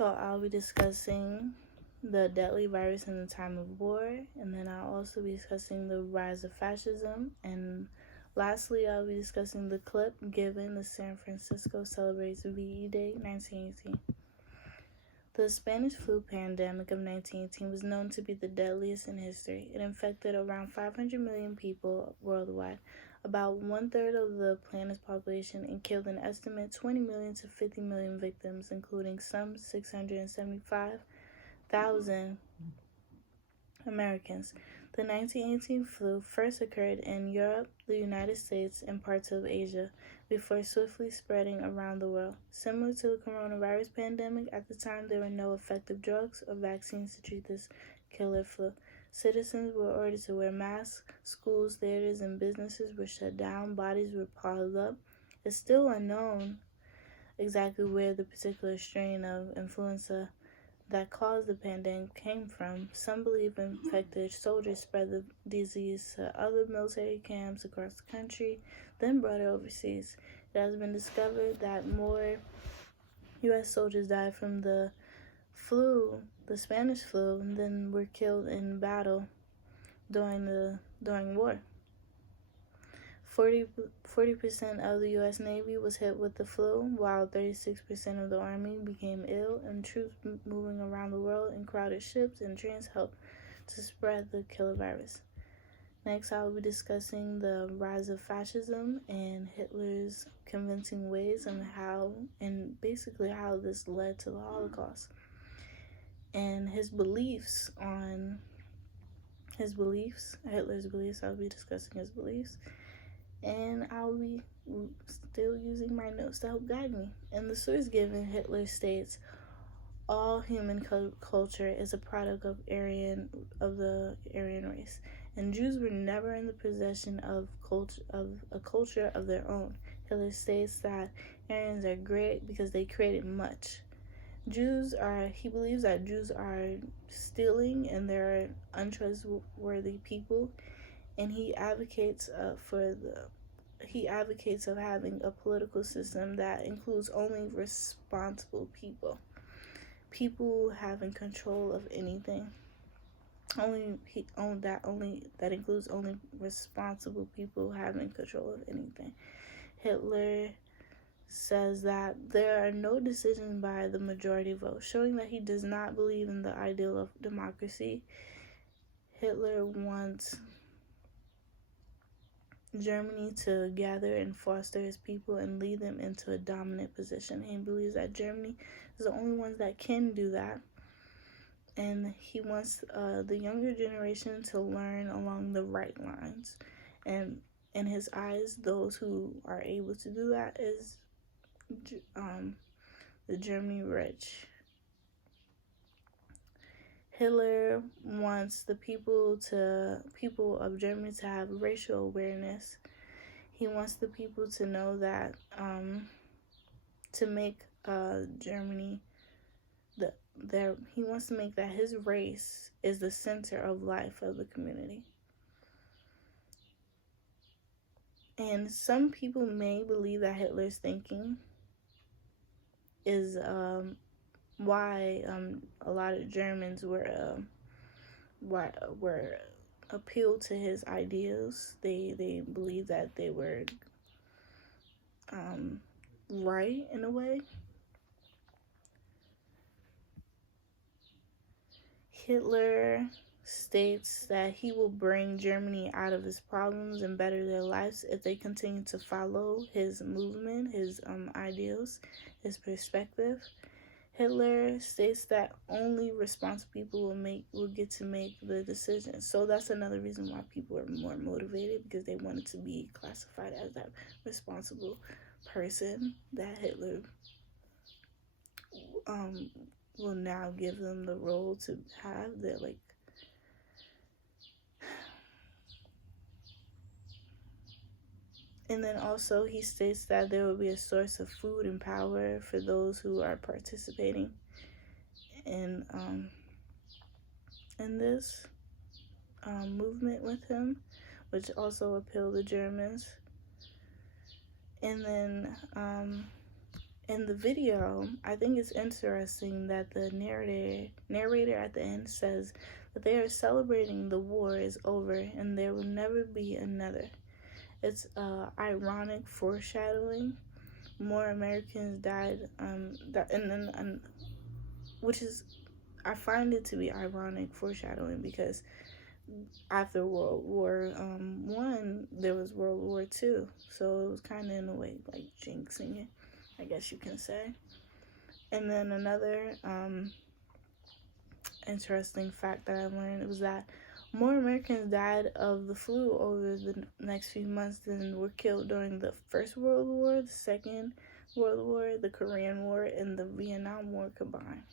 So I'll be discussing the deadly virus in the time of war, and then I'll also be discussing the rise of fascism, and lastly, I'll be discussing the clip given as San Francisco celebrates VE Day 1918. The Spanish flu pandemic of 1918 was known to be the deadliest in history. It infected around 500 million people worldwide, about one-third of the planet's population, and killed an estimated 20 million to 50 million victims, including some 675,000 Americans. The 1918 flu first occurred in Europe, the United States, and parts of Asia, before swiftly spreading around the world. Similar to the coronavirus pandemic, at the time there were no effective drugs or vaccines to treat this killer flu. Citizens were ordered to wear masks, schools, theaters, and businesses were shut down, bodies were piled up. It's still unknown exactly where the particular strain of influenza that caused the pandemic came from. Some believe infected soldiers spread the disease to other military camps across the country, then brought it overseas. It has been discovered that more U.S. soldiers died from the Spanish flu, than were killed in battle during war. 40% of the U.S. Navy was hit with the flu, while 36% of the Army became ill, and troops moving around the world in crowded ships and trains helped to spread the killer virus. Next, I will be discussing the rise of fascism and Hitler's convincing ways and basically how this led to the Holocaust, and Hitler's beliefs. I'll be discussing his beliefs, and I'll be still using my notes to help guide me. In the source given, Hitler states, all human culture is a product of the Aryan race, and Jews were never in the possession of a culture of their own. Hitler states that Aryans are great because they created much. He believes that Jews are stealing and they're untrustworthy people, and he advocates of having a political system that includes only responsible people having control of anything. That includes only responsible people having control of anything. Hitler says that there are no decisions by the majority vote, showing that he does not believe in the ideal of democracy. Hitler wants Germany to gather and foster his people and lead them into a dominant position. He believes that Germany is the only ones that can do that, and he wants the younger generation to learn along the right lines. And in his eyes, those who are able to do that is the Germany rich. Hitler wants the people of Germany to have racial awareness. He wants the people to know that to make Germany he wants to make that his race is the center of life of the community. And some people may believe that Hitler's thinking is why a lot of Germans were appealed to his ideals. They believe that they were right in a way. Hitler states that he will bring Germany out of its problems and better their lives if they continue to follow his movement, his ideals, his perspective. Hitler states that only responsible people will get to make the decisions. So that's another reason why people are more motivated, because they wanted to be classified as that responsible person that Hitler will now give them the role to have. And then also he states that there will be a source of food and power for those who are participating in this movement with him, which also appealed to Germans. And then in the video, I think it's interesting that the narrator at the end says that they are celebrating the war is over and there will never be another. It's ironic foreshadowing. More Americans died, which is, I find it to be ironic foreshadowing because after World War One, there was World War Two, so it was kind of in a way like jinxing it, I guess you can say. And then another interesting fact that I learned was that more Americans died of the flu over the next few months than were killed during the First World War, the Second World War, the Korean War, and the Vietnam War combined.